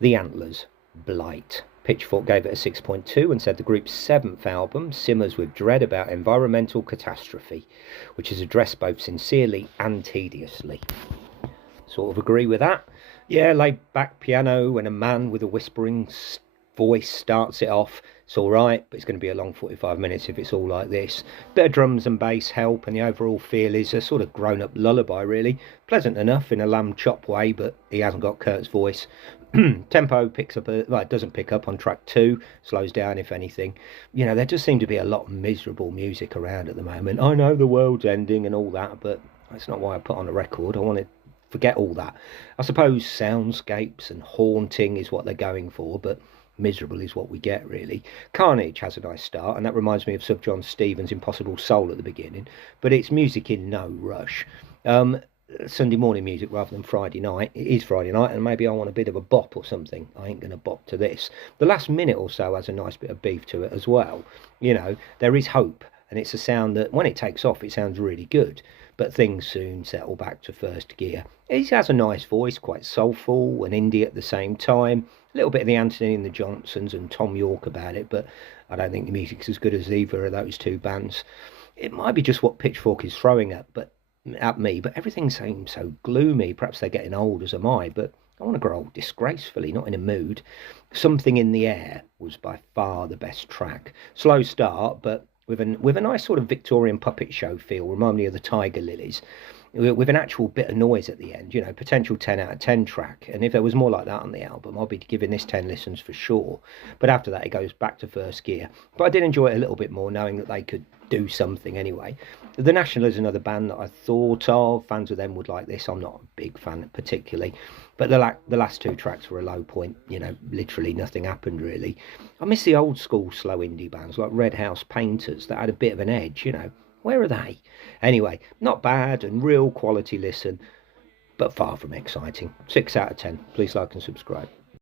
The Antlers Blight. Pitchfork gave it a 6.2 and said the group's seventh album simmers with dread about environmental catastrophe, which is addressed both sincerely and tediously. Sort of agree with that. Yeah, laid back piano and a man with a whispering voice starts it off. It's all right, but it's going to be a long 45 minutes if it's all like this. Bit of drums and bass help, and the overall feel is a sort of grown-up lullaby, really. Pleasant enough in a Lambchop way, but he hasn't got Kurt's voice. Tempo picks up, well, it doesn't pick up on track 2, slows down if anything. You know, there does seem to be a lot of miserable music around at the moment. I know the world's ending and all that, but that's not why I put on a record. I want to forget all that. I suppose soundscapes and haunting is what they're going for, but miserable is what we get, really. Carnage has a nice start, and that reminds me of Sir John Stevens' Impossible Soul at the beginning, but it's music in no rush. Sunday morning music rather than Friday night. It is Friday night, and maybe I want a bit of a bop or something. I ain't going to bop to this. The last minute or so has a nice bit of beef to it as well. You know, there is hope, and it's a sound that when it takes off, it sounds really good, but things soon settle back to first gear. He has a nice voice, quite soulful and indie at the same time. A little bit of the Anthony and the Johnsons and Tom York about it, but I don't think the music's as good as either of those two bands. It might be just what Pitchfork is throwing at me, but everything seems so gloomy. Perhaps they're getting old, as am I, but I want to grow old disgracefully, not in a mood. Something in the Air was by far the best track. Slow start, but with a nice sort of Victorian puppet show feel, remind me of the Tiger Lilies, with an actual bit of noise at the end, you know, potential 10 out of 10 track. And if there was more like that on the album, I'll be giving this 10 listens for sure. But after that, it goes back to first gear. But I did enjoy it a little bit more, knowing that they could do something anyway. The National is another band that I thought of. Fans of them would like this. I'm not a big fan particularly. But the last two tracks were a low point. You know, literally nothing happened really. I miss the old school slow indie bands like Red House Painters that had a bit of an edge, you know. Where are they? Anyway, not bad and real quality listen, but far from exciting. 6 out of 10. Please like and subscribe.